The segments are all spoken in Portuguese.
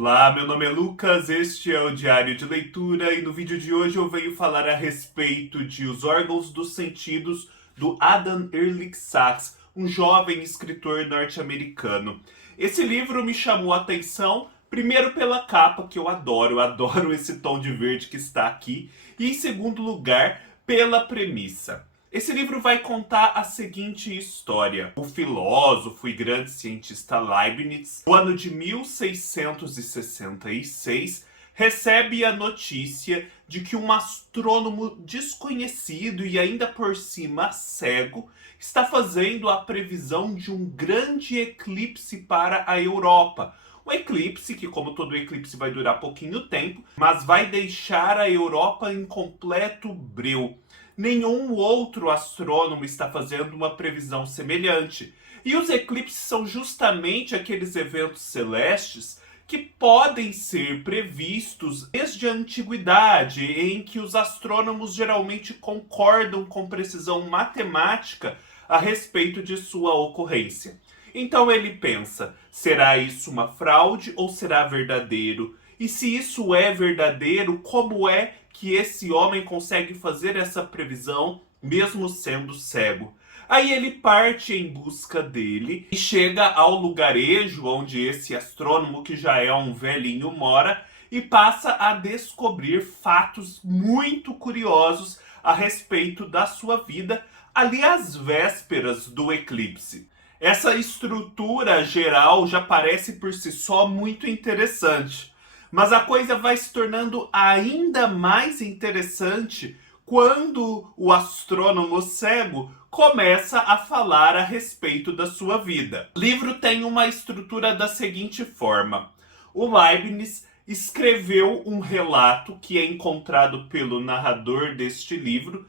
Olá, meu nome é Lucas, este é o Diário de Leitura e no vídeo de hoje eu venho falar a respeito de Os Órgãos dos Sentidos, do Adam Ehrlich Sachs, um jovem escritor norte-americano. Esse livro me chamou a atenção, primeiro pela capa, que eu adoro esse tom de verde que está aqui, e em segundo lugar, pela premissa. Esse livro vai contar a seguinte história. O filósofo e grande cientista Leibniz, no ano de 1666, recebe a notícia de que um astrônomo desconhecido e ainda por cima cego está fazendo a previsão de um grande eclipse para a Europa. Um eclipse que, como todo eclipse, vai durar pouquinho tempo, mas vai deixar a Europa em completo breu. Nenhum outro astrônomo está fazendo uma previsão semelhante. E os eclipses são justamente aqueles eventos celestes que podem ser previstos desde a antiguidade, em que os astrônomos geralmente concordam com precisão matemática a respeito de sua ocorrência. Então ele pensa: será isso uma fraude ou será verdadeiro? E se isso é verdadeiro, como é que esse homem consegue fazer essa previsão mesmo sendo cego? Aí ele parte em busca dele e chega ao lugarejo onde esse astrônomo, que já é um velhinho, mora, e passa a descobrir fatos muito curiosos a respeito da sua vida ali às vésperas do eclipse. Essa estrutura geral já parece por si só muito interessante. Mas a coisa vai se tornando ainda mais interessante quando o astrônomo cego começa a falar a respeito da sua vida. O livro tem uma estrutura da seguinte forma: o Leibniz escreveu um relato que é encontrado pelo narrador deste livro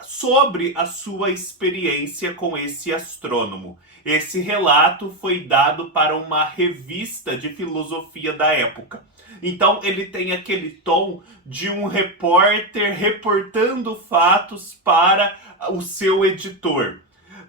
sobre a sua experiência com esse astrônomo. Esse relato foi dado para uma revista de filosofia da época. Então ele tem aquele tom de um repórter reportando fatos para o seu editor.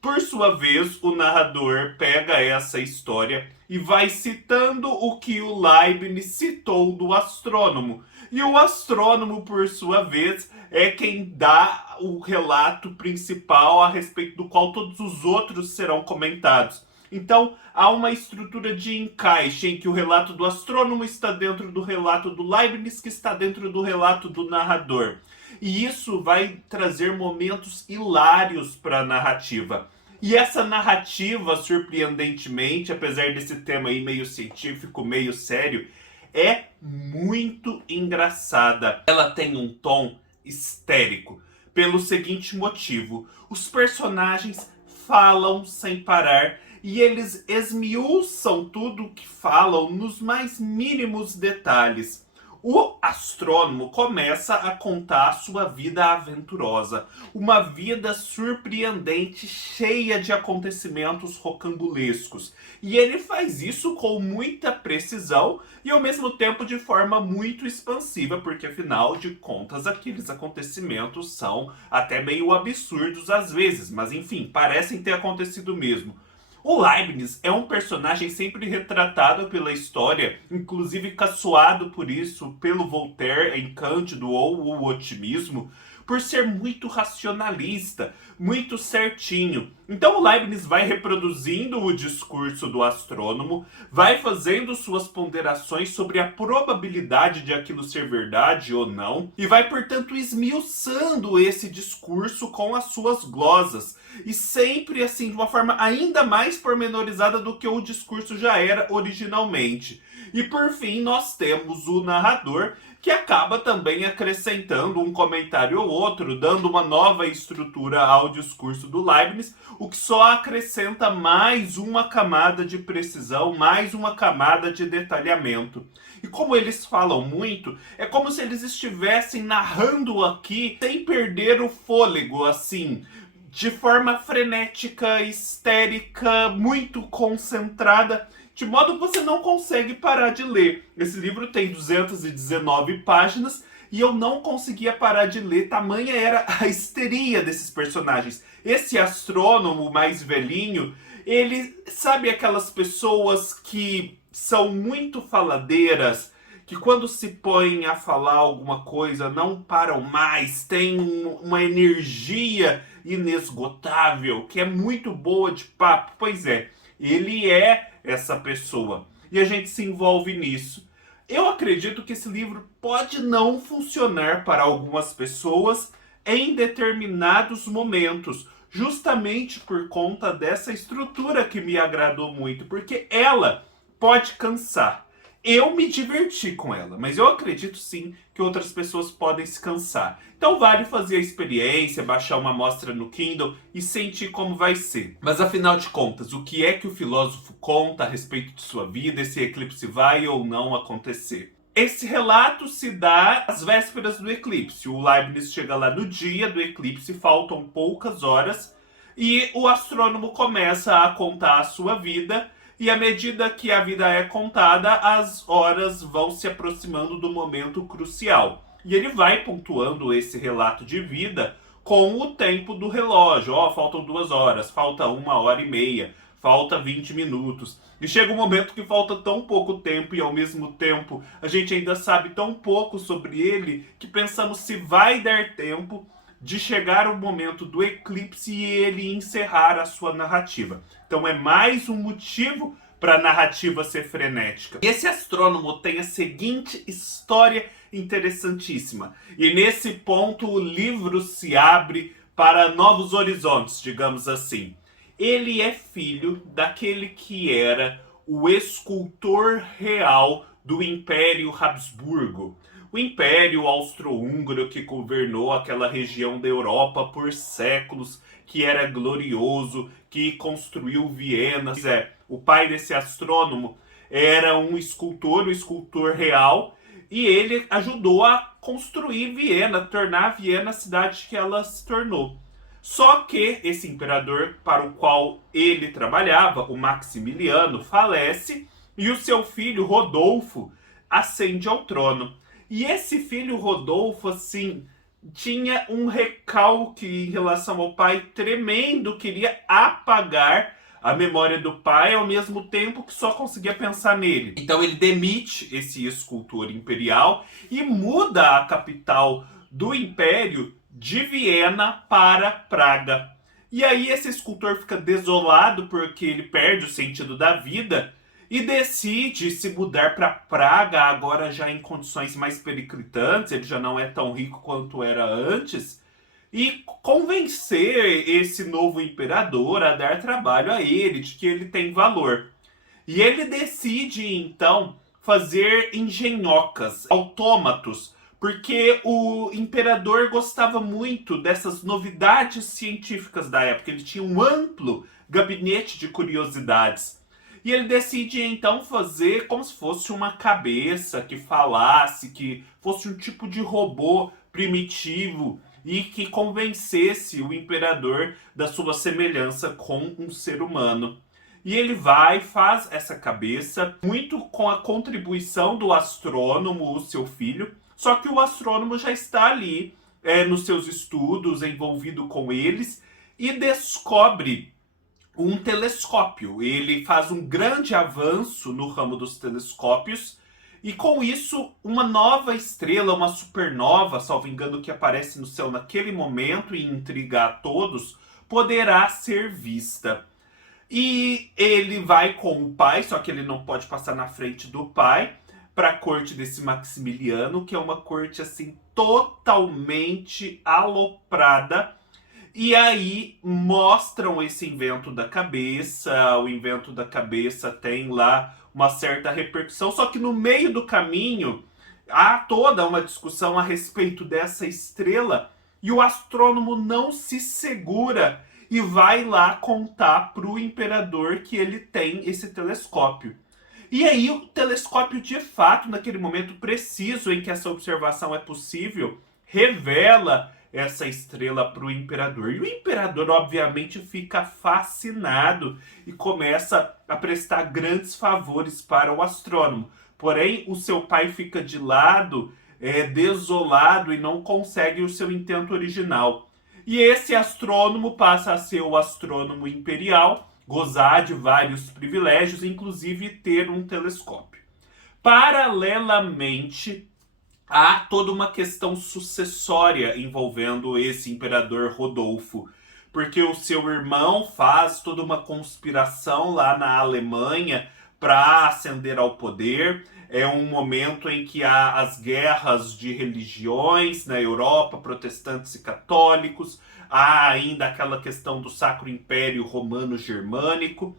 Por sua vez, o narrador pega essa história e vai citando o que o Leibniz citou do astrônomo. E o astrônomo, por sua vez, é quem dá o relato principal a respeito do qual todos os outros serão comentados. Então, há uma estrutura de encaixe em que o relato do astrônomo está dentro do relato do Leibniz, que está dentro do relato do narrador. E isso vai trazer momentos hilários para a narrativa. E essa narrativa, surpreendentemente, apesar desse tema aí meio científico, meio sério, é muito engraçada. Ela tem um tom histérico, pelo seguinte motivo: os personagens falam sem parar e eles esmiuçam tudo o que falam nos mais mínimos detalhes. O astrônomo começa a contar a sua vida aventurosa, uma vida surpreendente, cheia de acontecimentos rocambolescos. E ele faz isso com muita precisão e ao mesmo tempo de forma muito expansiva, porque afinal de contas aqueles acontecimentos são até meio absurdos às vezes, mas enfim, parecem ter acontecido mesmo. O Leibniz é um personagem sempre retratado pela história, inclusive caçoado por isso pelo Voltaire em Cândido ou O Otimismo, por ser muito racionalista, muito certinho. Então o Leibniz vai reproduzindo o discurso do astrônomo, vai fazendo suas ponderações sobre a probabilidade de aquilo ser verdade ou não, e vai, portanto, esmiuçando esse discurso com as suas glosas, e sempre assim, de uma forma ainda mais pormenorizada do que o discurso já era originalmente. E por fim, nós temos o narrador, que acaba também acrescentando um comentário ou outro, dando uma nova estrutura ao discurso do Leibniz, o que só acrescenta mais uma camada de precisão, mais uma camada de detalhamento. E como eles falam muito, é como se eles estivessem narrando aqui sem perder o fôlego, assim, de forma frenética, histérica, muito concentrada, de modo que você não consegue parar de ler. Esse livro tem 219 páginas e eu não conseguia parar de ler, tamanha era a histeria desses personagens. Esse astrônomo mais velhinho, ele sabe aquelas pessoas que são muito faladeiras, que quando se põem a falar alguma coisa não param mais, tem uma energia inesgotável, que é muito boa de papo. Pois é, ele é essa pessoa. E a gente se envolve nisso. Eu acredito que esse livro pode não funcionar para algumas pessoas em determinados momentos, justamente por conta dessa estrutura que me agradou muito, porque ela pode cansar. Eu me diverti com ela, mas eu acredito sim que outras pessoas podem se cansar. Então vale fazer a experiência, baixar uma amostra no Kindle e sentir como vai ser. Mas afinal de contas, o que é que o filósofo conta a respeito de sua vida, esse eclipse vai ou não acontecer? Esse relato se dá às vésperas do eclipse. O Leibniz chega lá no dia do eclipse, faltam poucas horas, e o astrônomo começa a contar a sua vida. E à medida que a vida é contada, as horas vão se aproximando do momento crucial. E ele vai pontuando esse relato de vida com o tempo do relógio. Faltam 2 horas, falta 1 hora e meia, falta 20 minutos. E chega um momento que falta tão pouco tempo e ao mesmo tempo a gente ainda sabe tão pouco sobre ele que pensamos se vai dar tempo de chegar o momento do eclipse e ele encerrar a sua narrativa. Então é mais um motivo para a narrativa ser frenética. Esse astrônomo tem a seguinte história interessantíssima. E nesse ponto o livro se abre para novos horizontes, digamos assim. Ele é filho daquele que era o escultor real do Império Habsburgo. O Império Austro-Húngaro que governou aquela região da Europa por séculos, que era glorioso, que construiu Viena. O pai desse astrônomo era um escultor, o escultor real, e ele ajudou a construir Viena, tornar Viena a cidade que ela se tornou. Só que esse imperador para o qual ele trabalhava, o Maximiliano, falece e o seu filho Rodolfo ascende ao trono. E esse filho Rodolfo, assim, tinha um recalque em relação ao pai tremendo, queria apagar a memória do pai, ao mesmo tempo que só conseguia pensar nele. Então ele demite esse escultor imperial e muda a capital do império de Viena para Praga. E aí esse escultor fica desolado porque ele perde o sentido da vida e decide se mudar para Praga, agora já em condições mais periclitantes, ele já não é tão rico quanto era antes, e convencer esse novo imperador a dar trabalho a ele, de que ele tem valor. E ele decide, então, fazer engenhocas, autômatos, porque o imperador gostava muito dessas novidades científicas da época, ele tinha um amplo gabinete de curiosidades. E ele decide então fazer como se fosse uma cabeça que falasse, que fosse um tipo de robô primitivo e que convencesse o imperador da sua semelhança com um ser humano. E ele vai, faz essa cabeça, muito com a contribuição do astrônomo, o seu filho, só que o astrônomo já está ali nos seus estudos, envolvido com eles, e descobre um telescópio. Ele faz um grande avanço no ramo dos telescópios e com isso uma nova estrela, uma supernova, salvo engano, que aparece no céu naquele momento e intriga a todos, poderá ser vista. E ele vai com o pai, só que ele não pode passar na frente do pai, para a corte desse Maximiliano, que é uma corte assim totalmente aloprada. E aí mostram esse invento da cabeça, o invento da cabeça tem lá uma certa repercussão, só que no meio do caminho há toda uma discussão a respeito dessa estrela e o astrônomo não se segura e vai lá contar para o imperador que ele tem esse telescópio. E aí o telescópio, de fato, naquele momento preciso em que essa observação é possível, revela essa estrela para o imperador. E o imperador, obviamente, fica fascinado e começa a prestar grandes favores para o astrônomo. Porém, o seu pai fica de lado, desolado e não consegue o seu intento original. E esse astrônomo passa a ser o astrônomo imperial, gozar de vários privilégios, inclusive ter um telescópio. Paralelamente, há toda uma questão sucessória envolvendo esse imperador Rodolfo, porque o seu irmão faz toda uma conspiração lá na Alemanha para ascender ao poder. É um momento em que há as guerras de religiões na Europa, protestantes e católicos. Há ainda aquela questão do Sacro Império Romano-Germânico.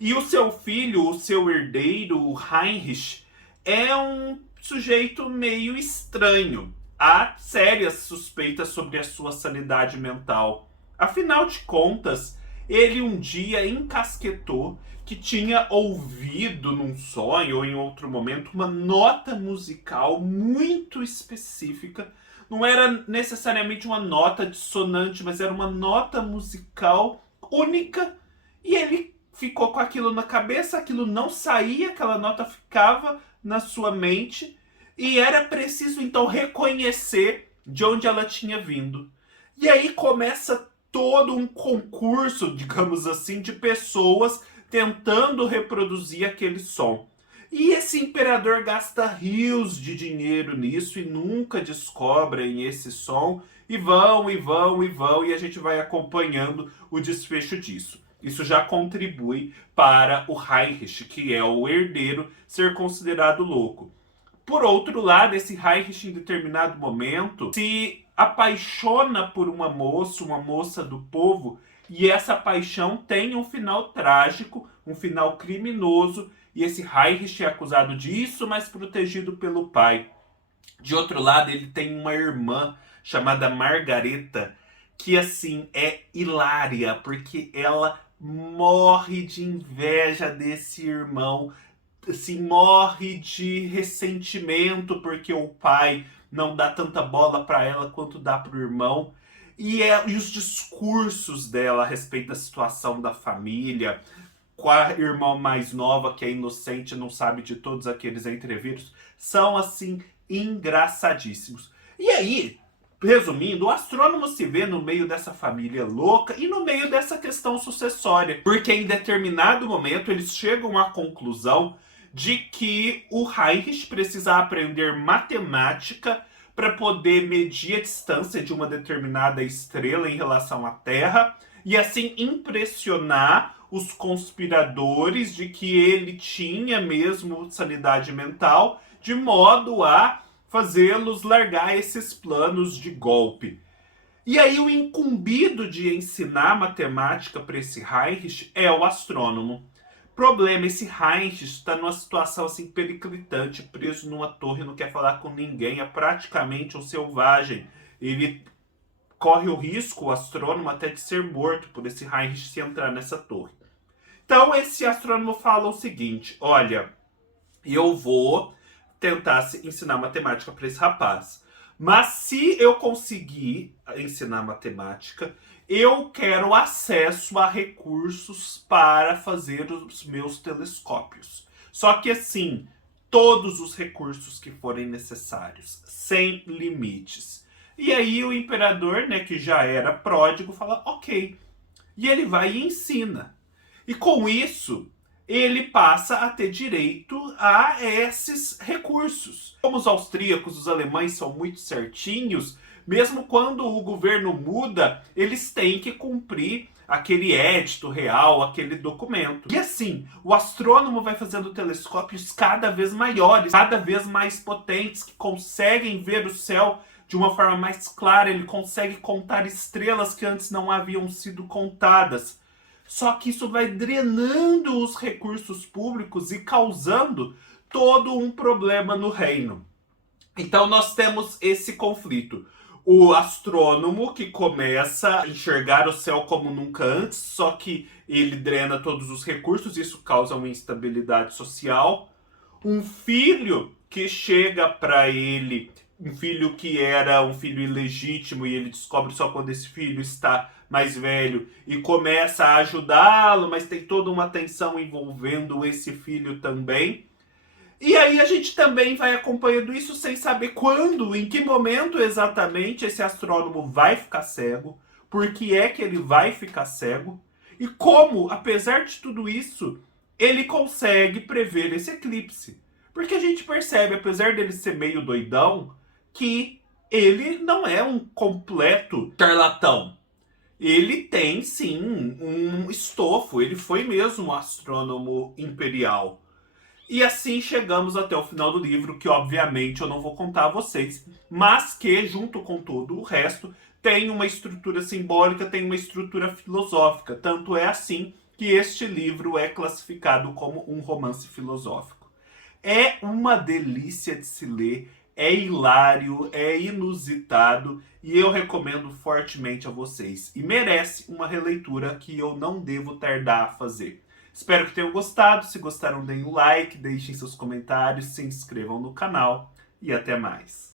E o seu filho, o seu herdeiro, o Heinrich, é um sujeito meio estranho. Há sérias suspeitas sobre a sua sanidade mental. Afinal de contas, ele um dia encasquetou que tinha ouvido num sonho ou em outro momento uma nota musical muito específica. Não era necessariamente uma nota dissonante, mas era uma nota musical única. E ele ficou com aquilo na cabeça, aquilo não saía, aquela nota ficava na sua mente. E era preciso então reconhecer de onde ela tinha vindo. E aí começa todo um concurso, digamos assim, de pessoas tentando reproduzir aquele som. E esse imperador gasta rios de dinheiro nisso e nunca descobrem esse som. E vão, e vão, e vão, e a gente vai acompanhando o desfecho disso. Isso já contribui para o Heinrich, que é o herdeiro, ser considerado louco. Por outro lado, esse Heinrich, em determinado momento, se apaixona por uma moça do povo, e essa paixão tem um final trágico, um final criminoso, e esse Heinrich é acusado disso, mas protegido pelo pai. De outro lado, ele tem uma irmã chamada Margareta, que assim é hilária, porque ela morre de inveja desse irmão, assim, morre de ressentimento porque o pai não dá tanta bola para ela quanto dá para o irmão. E os discursos dela a respeito da situação da família, com a irmã mais nova que é inocente, não sabe de todos aqueles entreveros, são assim engraçadíssimos. E aí, resumindo, o astrônomo se vê no meio dessa família louca e no meio dessa questão sucessória, porque em determinado momento eles chegam à conclusão de que o Heinrich precisa aprender matemática para poder medir a distância de uma determinada estrela em relação à Terra e assim impressionar os conspiradores de que ele tinha mesmo sanidade mental, de modo a fazê-los largar esses planos de golpe. E aí o incumbido de ensinar matemática para esse Heinrich é o astrônomo. Problema, esse Heinrich está numa situação assim periclitante, preso numa torre, não quer falar com ninguém, é praticamente um selvagem. Ele corre o risco, o astrônomo, até de ser morto por esse Heinrich se entrar nessa torre. Então esse astrônomo fala o seguinte: olha, eu vou tentar ensinar matemática para esse rapaz, mas se eu conseguir ensinar matemática, eu quero acesso a recursos para fazer os meus telescópios. Só que assim, todos os recursos que forem necessários, sem limites. E aí o imperador, né, que já era pródigo, fala ok. E ele vai e ensina. E com isso, ele passa a ter direito a esses recursos. Como os austríacos, os alemães são muito certinhos, mesmo quando o governo muda, eles têm que cumprir aquele édito real, aquele documento. E assim, o astrônomo vai fazendo telescópios cada vez maiores, cada vez mais potentes, que conseguem ver o céu de uma forma mais clara, ele consegue contar estrelas que antes não haviam sido contadas. Só que isso vai drenando os recursos públicos e causando todo um problema no reino. Então nós temos esse conflito. O astrônomo que começa a enxergar o céu como nunca antes, só que ele drena todos os recursos, isso causa uma instabilidade social. Um filho que chega para ele, um filho que era um filho ilegítimo, e ele descobre só quando esse filho está mais velho e começa a ajudá-lo, mas tem toda uma tensão envolvendo esse filho também. E aí a gente também vai acompanhando isso sem saber quando, em que momento exatamente esse astrônomo vai ficar cego, por que é que ele vai ficar cego. E como, apesar de tudo isso, ele consegue prever esse eclipse. Porque a gente percebe, apesar dele ser meio doidão, que ele não é um completo charlatão. Ele tem sim um estofo, ele foi mesmo um astrônomo imperial. E assim chegamos até o final do livro, que obviamente eu não vou contar a vocês, mas que, junto com todo o resto, tem uma estrutura simbólica, tem uma estrutura filosófica. Tanto é assim que este livro é classificado como um romance filosófico. É uma delícia de se ler, é hilário, é inusitado e eu recomendo fortemente a vocês. E merece uma releitura que eu não devo tardar a fazer. Espero que tenham gostado. Se gostaram, deem um like, deixem seus comentários, se inscrevam no canal e até mais.